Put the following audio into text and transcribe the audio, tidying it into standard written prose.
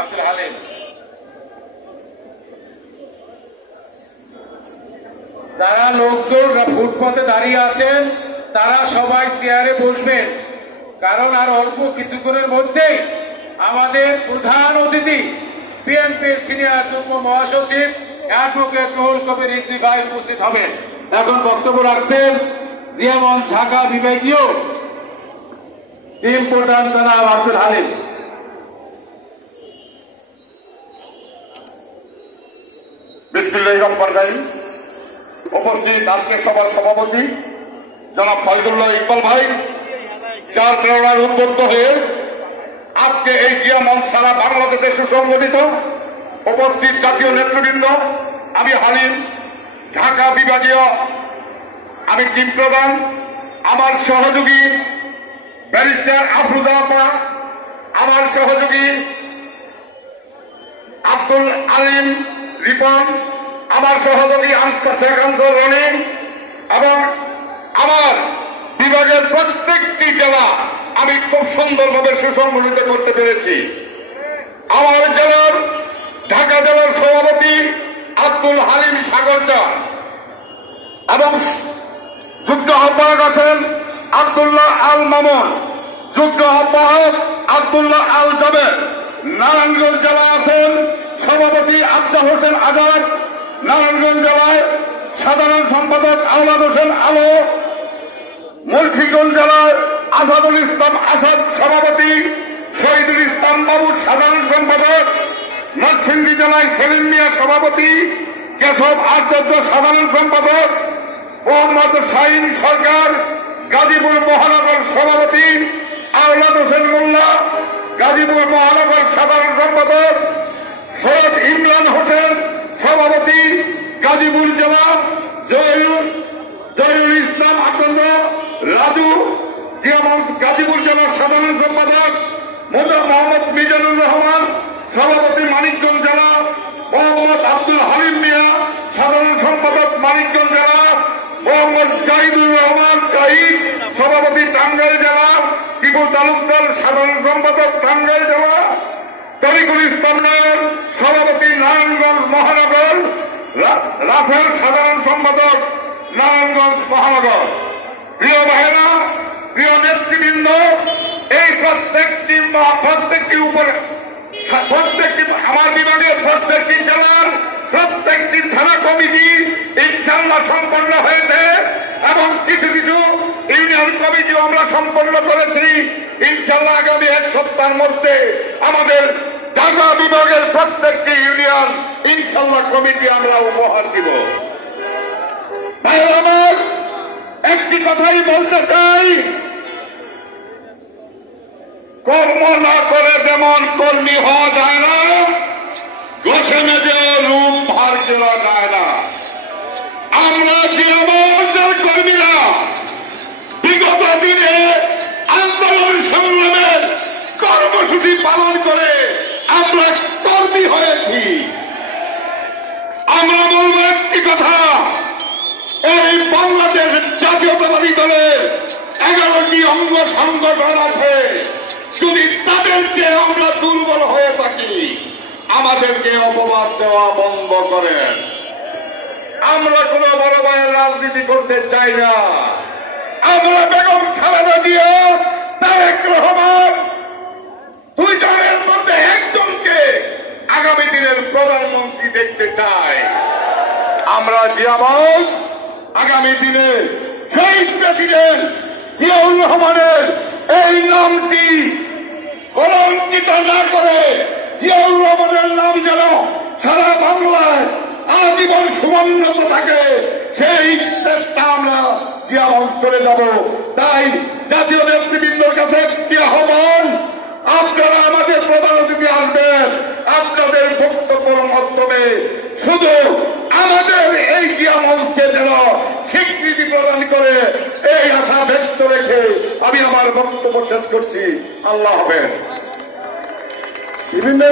আব্দুল হালিম। যারা লোকজন ফুটপাতে দাঁড়িয়ে আছেন তারা সবাই চেয়ারে বসবেন, কারণ আর অল্প কিছুক্ষণের মধ্যেই আমাদের প্রধান অতিথি বিএনপির সিনিয়র যুগ্ম মহাসচিব অ্যাডভোকেট রুহুল কবির রিজভী ভাই উপস্থিত হবেন। এখন বক্তব্য রাখছেন জিয়ামঞ্চ ঢাকা বিভাগীয় টিম প্রধান জনাব আব্দুল হালিম। বিসমিল্লাহির রহমানির রহিম। উপস্থিত আজকের সভার সভাপতি জনাব ফয়জুল্লাহ ইকবাল ভাই, যার প্রেরণায় উদ্বুদ্ধ হয়ে আজকে এই জিয়া মঞ্চ সারা বাংলাদেশে সুসংগঠিত উপস্থিত জাতীয় নেতৃবৃন্দ, আমি হালিম ঢাকা বিভাগীয় আমি টিম প্রধান, আমার সহযোগী ব্যারিস্টার আফরুজা আপা, আমার সহযোগী আব্দুল আলিম রিপন, আমার সহযোগী শেখ আনসার রনি এবং আমার বিভাগের প্রত্যেকটি জেলা আমি খুব সুন্দরভাবে সুসংগঠিত করতে পেরেছি। আমার জেলার ঢাকা জেলার সভাপতি আব্দুল হালিম সাগরচা এবং যুগ্ম আহ্বায়ক আছেন আব্দুল্লাহ আল মামুন, যুগ্ম আহ্বায়ক আব্দুল্লাহ আল জাবেদ। নারায়ণগঞ্জ জেলায় আছেন সভাপতি আফজাল হোসেন আজাদ, নারায়ণগঞ্জ জেলায় সাধারণ সম্পাদক আওলাদ হোসেন আলো, মুন্সিগঞ্জ জেলায় আসাদুল ইসলাম আসাদ সভাপতি, শহীদুল ইসলাম বাবু সাধারণ সম্পাদক, নরসিংদী জেলায় সেলিম মিয়া সভাপতি, কেশব আচার্য সাধারণ সম্পাদক, মোহাম্মদ শাহিন সরকার গাজীপুর মহানগর সভাপতি, আওলাদ হোসেন মোল্লা গাজীপুর মহানগর সাধারণ সম্পাদক, সৈয়দ ইমরান হোসেন সভাপতি গাজীপুর জেলা, জহিরুল ইসলাম আকন্দ রাজু জিয়ামঞ্চ গাজীপুর জেলার সাধারণ সম্পাদক, মোহাম্মদ মিজানুর রহমান সভাপতি মানিকগঞ্জ জেলা, মোহাম্মদ আব্দুল হালিম মিয়া সাধারণ সম্পাদক মানিকগঞ্জ জেলা, মোহাম্মদ জাহিদুর রহমান জাহিদ সভাপতি টাঙ্গাইল জেলা, টিপু তালুকদার সাধারণ সম্পাদক টাঙ্গাইল জেলা, তরিকুল ইসলাম নায়ক সভাপতি নারায়ণগঞ্জ মহানগর, রাফেল সাধারণ সম্পাদক নারায়ণগঞ্জ মহানগর। প্রিয় ভাইরা, প্রিয় নেতৃবৃন্দ, এই প্রত্যেকটি উপরে আমার বিভাগের প্রত্যেকটি জেলার প্রত্যেকটি থানা কমিটি ইনশাল্লাহ সম্পন্ন হয়েছে এবং কিছু কিছু ইউনিয়ন কমিটিও আমরা সম্পন্ন করেছি। ইনশাল্লাহ আগামী এক সপ্তাহের মধ্যে আমাদের ঢাকা বিভাগের প্রত্যেকটি ইউনিয়ন ইনশাল্লাহ কমিটি আমরা উপহার দিব। তাই আমার একটি কথাই বলতে চাই, কর্ম না করে যেমন কর্মী হওয়া যায় না, গোছে মেজে রূপ ভার দেওয়া যায় না। আমরা যে আমাদের কর্মীরা বিগত দিনে আন্দোলন সংগ্রামের কর্মসূচি পালন করে আমরা কর্মী হয়েছি। আমরা বলবো একটি কথা, এই বাংলাদেশ জাতীয়তাবাদী দলের 11টি অঙ্গ সংগঠন আছে। যদি তাদের চেয়ে আমরা দুর্বল হয়ে থাকি, আমাদেরকে অপবাদ দেওয়া বন্ধ করেন। আমরা কোন বড় ভাইয়ের রাজনীতি করতে চাই না। আমরা বেগম খালেদা জিয়া, তারেক রহমান দুইজনের মধ্যে একজনকে আগামী দিনের প্রধানমন্ত্রী দেখতে চাই। আমরা জিয়ামঞ্চ আগামী দিনে শহীদ প্রেসিডেন্ট জিয়াউর রহমানের এই নামটি কলঙ্কিত না করে জিয়াউর রহমানের নাম যেন সারা বাংলায় আজীবন সুমন্নত থাকে, সেই চেষ্টা আমরা জিয়ামঞ্চ করে যাব। তাই জাতীয় নেতৃবৃন্দের কাছে একটি আহ্বান, আপনারা আমাদের প্রধান অতিথি আসবেন, আপনাদের বক্তব্যের মাধ্যমে শুধু আমাদের এই জিয়ামঞ্চকে যেন স্বীকৃতি প্রদান করে, এই আশা ব্যক্ত রেখে আমি আমার বক্তব্য শেষ করছি। আল্লাহ হাফেজ। বিভিন্ন